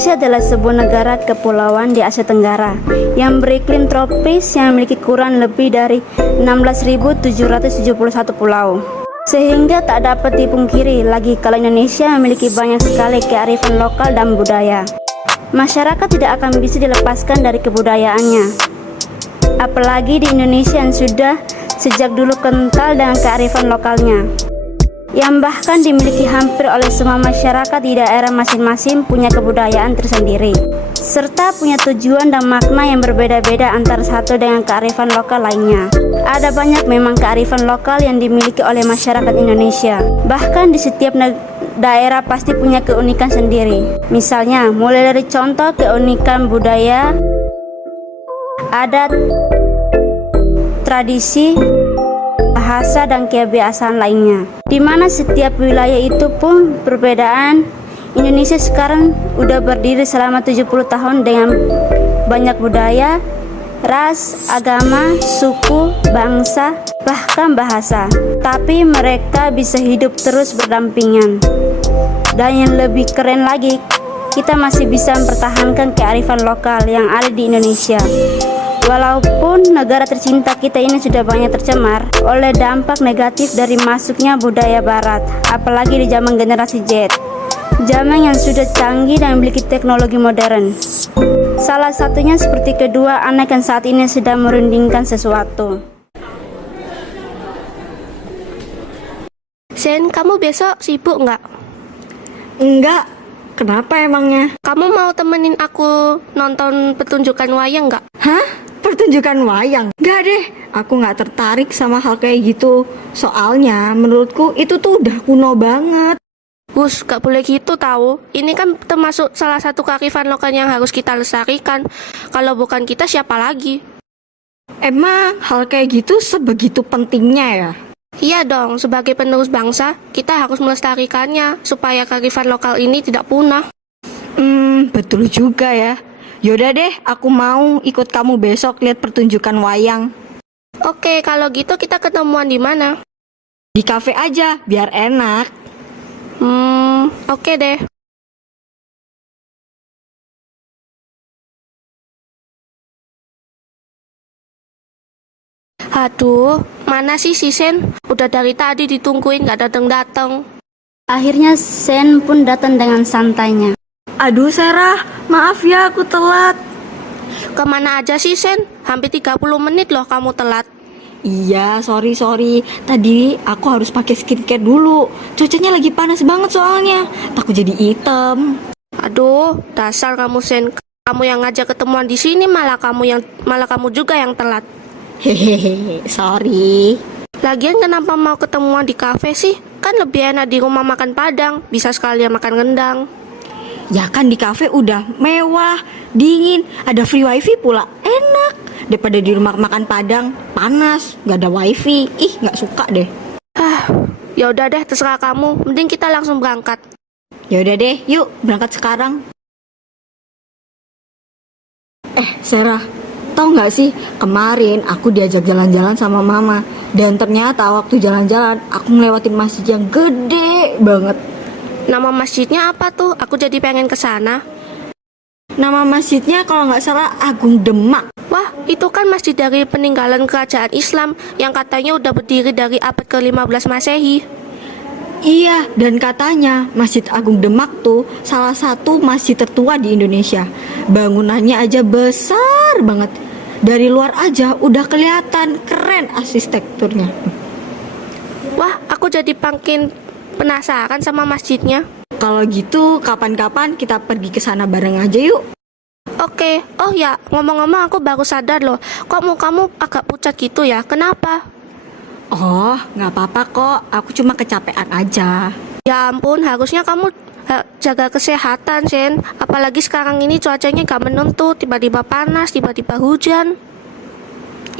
Indonesia adalah sebuah negara kepulauan di Asia Tenggara yang beriklim tropis yang memiliki kurang lebih dari 16.771 pulau. Sehingga tak dapat dipungkiri lagi kalau Indonesia memiliki banyak sekali kearifan lokal dan budaya. Masyarakat tidak akan bisa dilepaskan dari kebudayaannya. Apalagi di Indonesia yang sudah sejak dulu kental dengan kearifan lokalnya, yang bahkan dimiliki hampir oleh semua masyarakat di daerah masing-masing punya kebudayaan tersendiri, serta punya tujuan dan makna yang berbeda-beda antara satu dengan kearifan lokal lainnya. Ada banyak memang kearifan lokal yang dimiliki oleh masyarakat Indonesia, bahkan di setiap daerah pasti punya keunikan sendiri. Misalnya, mulai dari contoh keunikan budaya, adat, tradisi, bahasa, dan kebiasaan lainnya, di mana setiap wilayah itu pun perbedaan. Indonesia sekarang udah berdiri selama 70 tahun dengan banyak budaya, ras, agama, suku, bangsa, bahkan bahasa. Tapi mereka bisa hidup terus berdampingan. Dan yang lebih keren lagi, kita masih bisa mempertahankan kearifan lokal yang ada di Indonesia. Walaupun negara tercinta kita ini sudah banyak tercemar oleh dampak negatif dari masuknya budaya barat, apalagi di zaman generasi Z, zaman yang sudah canggih dan memiliki teknologi modern. Salah satunya seperti kedua anak yang saat ini sedang merundingkan sesuatu. Sen, kamu besok sibuk nggak? Enggak, kenapa emangnya? Kamu mau temenin aku nonton pertunjukan wayang nggak? Hah? Pertunjukan wayang? Enggak deh, aku nggak tertarik sama hal kayak gitu. Soalnya menurutku itu tuh udah kuno banget. Bus, gak boleh gitu tahu. Ini kan termasuk salah satu kearifan lokal yang harus kita lestarikan. Kalau bukan kita siapa lagi? Emang hal kayak gitu sebegitu pentingnya ya? Iya dong, sebagai penerus bangsa, kita harus melestarikannya supaya kearifan lokal ini tidak punah. Betul juga ya. Yaudah deh, aku mau ikut kamu besok lihat pertunjukan wayang. Oke, kalau gitu kita ketemuan di mana? Di kafe aja, biar enak. Oke deh. Aduh, mana sih si Sen? Udah dari tadi ditungguin gak dateng-dateng. Akhirnya Sen pun datang dengan santainya. Aduh Sarah, maaf ya aku telat. Kemana aja sih Sen? Hampir 30 menit loh kamu telat. Iya, sorry. Tadi aku harus pakai skincare dulu. Cuacanya lagi panas banget soalnya. Takut jadi hitam. Aduh, dasar kamu Sen. Kamu yang ngajak ketemuan di sini malah kamu juga yang telat. Hehehe, sorry. Lagian kenapa mau ketemuan di kafe sih? Kan lebih enak di rumah makan Padang, bisa sekalian makan rendang. Ya kan di kafe udah mewah, dingin, ada free wifi pula, enak. Daripada di rumah makan Padang, panas, gak ada wifi. Ih, gak suka deh. Ya udah deh, terserah kamu. Mending kita langsung berangkat. Ya udah deh, yuk berangkat sekarang. Sarah, tau gak sih, kemarin aku diajak jalan-jalan sama mama. Dan ternyata waktu jalan-jalan, aku ngelewatin masjid yang gede banget. Nama masjidnya apa tuh? Aku jadi pengen ke sana. Nama masjidnya kalau nggak salah Agung Demak. Wah, itu kan masjid dari peninggalan kerajaan Islam yang katanya udah berdiri dari abad ke-15 Masehi. Iya, dan katanya Masjid Agung Demak tuh salah satu masjid tertua di Indonesia. Bangunannya aja besar banget. Dari luar aja udah kelihatan keren arsitekturnya. Wah, aku jadi makin penasaran sama masjidnya. Kalau gitu, kapan-kapan kita pergi ke sana bareng aja yuk. Oke, oh ya, ngomong-ngomong aku baru sadar loh. Kok mukamu agak pucat gitu ya? Kenapa? Oh, nggak apa-apa kok. Aku cuma kecapean aja. Ya ampun, harusnya kamu jaga kesehatan, Sen. Apalagi sekarang ini cuacanya gak menentu, tiba-tiba panas, tiba-tiba hujan.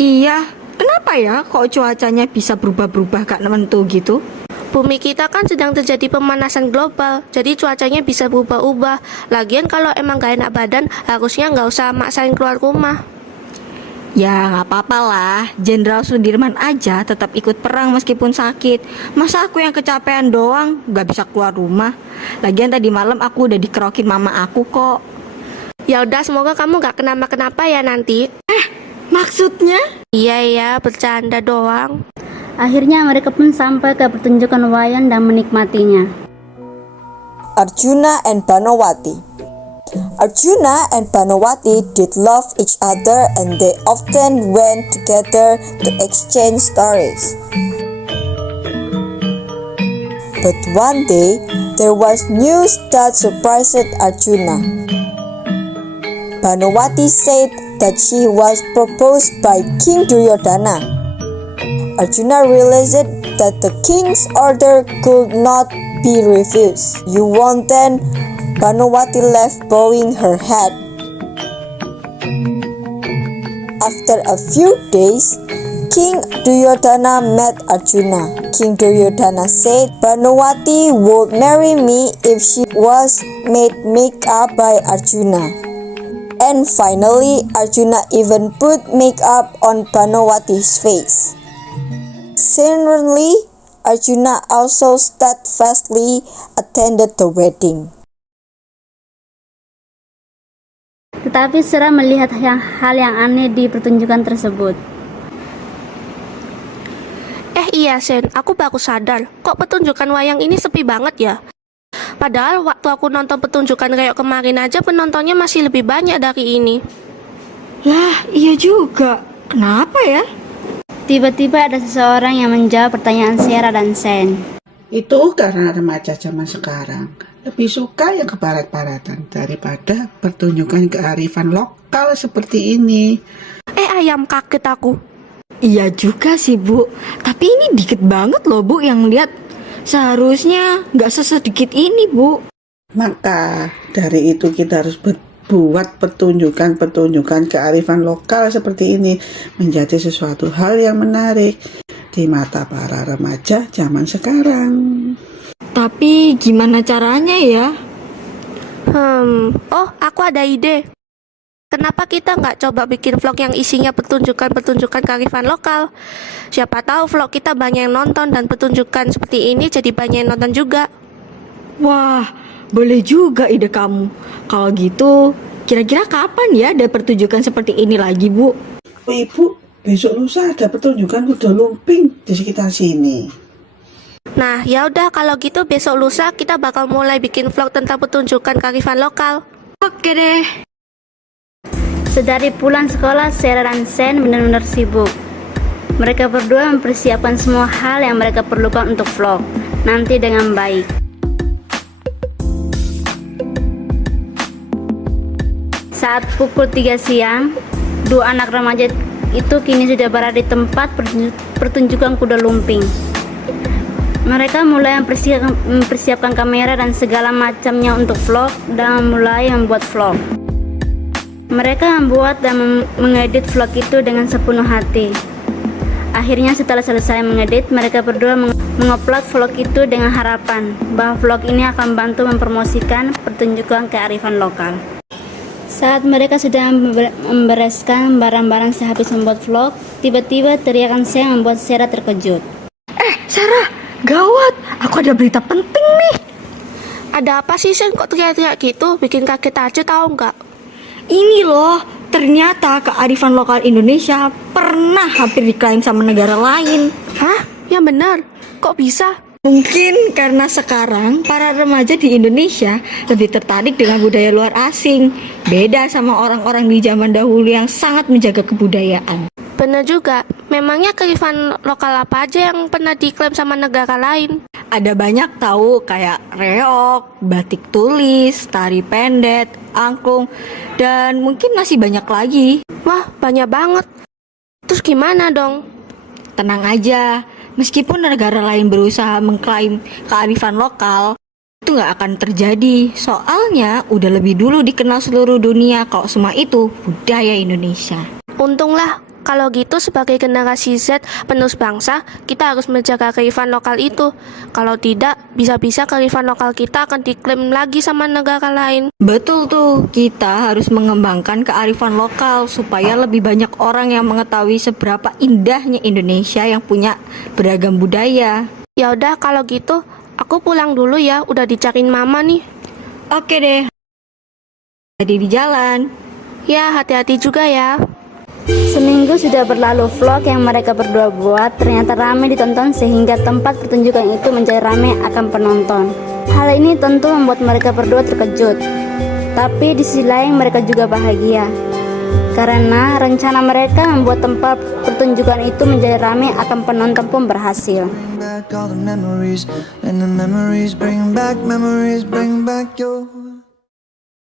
Iya, kenapa ya kok cuacanya bisa berubah-berubah gak menentu gitu? Bumi kita kan sedang terjadi pemanasan global, jadi cuacanya bisa berubah-ubah. Lagian kalau emang gak enak badan, harusnya gak usah maksain keluar rumah. Ya nggak apa-apa lah, Jenderal Sudirman aja tetap ikut perang meskipun sakit. Masa aku yang kecapean doang, nggak bisa keluar rumah. Lagian tadi malam aku udah dikerokin mama aku kok. Ya udah, semoga kamu gak kenapa-kenapa ya nanti. Maksudnya? Iya, bercanda doang. Akhirnya mereka pun sampai ke pertunjukan wayang dan menikmatinya. Arjuna and Banowati. Arjuna and Banowati did love each other and they often went together to exchange stories. But one day, there was news that surprised Arjuna. Banowati said that she was proposed by King Duryodhana. Arjuna realized that the king's order could not be refused. You won't then. Banowati left bowing her head. After a few days, King Duryodhana met Arjuna. King Duryodhana said Banowati would marry me if she was made makeup by Arjuna. And finally, Arjuna even put makeup on Banowati's face. Suddenly, Arjuna also steadfastly attended the wedding. Tetapi Sera melihat hal yang aneh di pertunjukan tersebut. Iya Sen, aku baru sadar, kok pertunjukan wayang ini sepi banget ya? Padahal waktu aku nonton pertunjukan kayak kemarin aja penontonnya masih lebih banyak dari ini. Lah, iya juga. Kenapa ya? Tiba-tiba ada seseorang yang menjawab pertanyaan Sera dan Sen. Itu karena remaja zaman sekarang lebih suka yang kebarat-baratan daripada pertunjukan kearifan lokal seperti ini. Ayam, kaget aku. Iya juga sih Bu, tapi ini dikit banget loh Bu yang lihat. Seharusnya nggak sesedikit ini Bu. Maka dari itu kita harus buat pertunjukan kearifan lokal seperti ini menjadi sesuatu hal yang menarik di mata para remaja zaman sekarang. Tapi gimana caranya ya? Aku ada ide. Kenapa kita nggak coba bikin vlog yang isinya pertunjukan kearifan lokal? Siapa tahu vlog kita banyak yang nonton dan pertunjukan seperti ini jadi banyak yang nonton juga. Wah, boleh juga ide kamu. Kalau gitu, kira-kira kapan ya ada pertunjukan seperti ini lagi Bu? Oh, Ibu, besok lusa ada pertunjukan kuda lumping di sekitar sini. Nah, ya udah kalau gitu besok lusa kita bakal mulai bikin vlog tentang pertunjukan kearifan lokal. Oke deh. Sedari pulang sekolah, Sera dan Sen benar-benar sibuk. Mereka berdua mempersiapkan semua hal yang mereka perlukan untuk vlog nanti dengan baik. Saat pukul 3 siang, dua anak remaja itu kini sudah berada di tempat pertunjukan kuda lumping. Mereka mulai mempersiapkan kamera dan segala macamnya untuk vlog dan mulai membuat vlog. Mereka membuat dan mengedit vlog itu dengan sepenuh hati. Akhirnya setelah selesai mengedit, mereka berdua mengupload vlog itu dengan harapan bahwa vlog ini akan bantu mempromosikan pertunjukan kearifan lokal. Saat mereka sudah membereskan barang-barang sehabis membuat vlog, tiba-tiba teriakan Sen membuat Sera terkejut. Sarah, gawat, aku ada berita penting nih. Ada apa sih Sen, kok teriak-teriak gitu? Bikin kaget aja tahu nggak? Ini loh, ternyata kearifan lokal Indonesia pernah hampir diklaim sama negara lain. Hah? Yang benar? Kok bisa? Mungkin karena sekarang para remaja di Indonesia lebih tertarik dengan budaya luar asing. Beda sama orang-orang di zaman dahulu yang sangat menjaga kebudayaan. Benar juga, memangnya kearifan lokal apa aja yang pernah diklaim sama negara lain? Ada banyak tahu kayak reok, batik tulis, tari pendet, angklung, dan mungkin masih banyak lagi. Wah, banyak banget. Terus gimana dong? Tenang aja, meskipun negara lain berusaha mengklaim kearifan lokal, itu nggak akan terjadi. Soalnya udah lebih dulu dikenal seluruh dunia kalau semua itu budaya Indonesia. Untunglah, Kalau gitu sebagai generasi Z penerus bangsa, kita harus menjaga kearifan lokal itu. Kalau tidak, bisa-bisa kearifan lokal kita akan diklaim lagi sama negara lain. Betul tuh, kita harus mengembangkan kearifan lokal supaya lebih banyak orang yang mengetahui seberapa indahnya Indonesia yang punya beragam budaya. Ya udah kalau gitu, aku pulang dulu ya, udah dicariin mama nih. Oke deh. Jadi di jalan. Ya, hati-hati juga ya. Seminggu sudah berlalu, vlog yang mereka berdua buat ternyata ramai ditonton sehingga tempat pertunjukan itu menjadi ramai akan penonton. Hal ini tentu membuat mereka berdua terkejut. Tapi di sisi lain mereka juga bahagia. Karena rencana mereka membuat tempat pertunjukan itu menjadi ramai akan penonton pun berhasil. Bring back all the memories, and the memories bring back your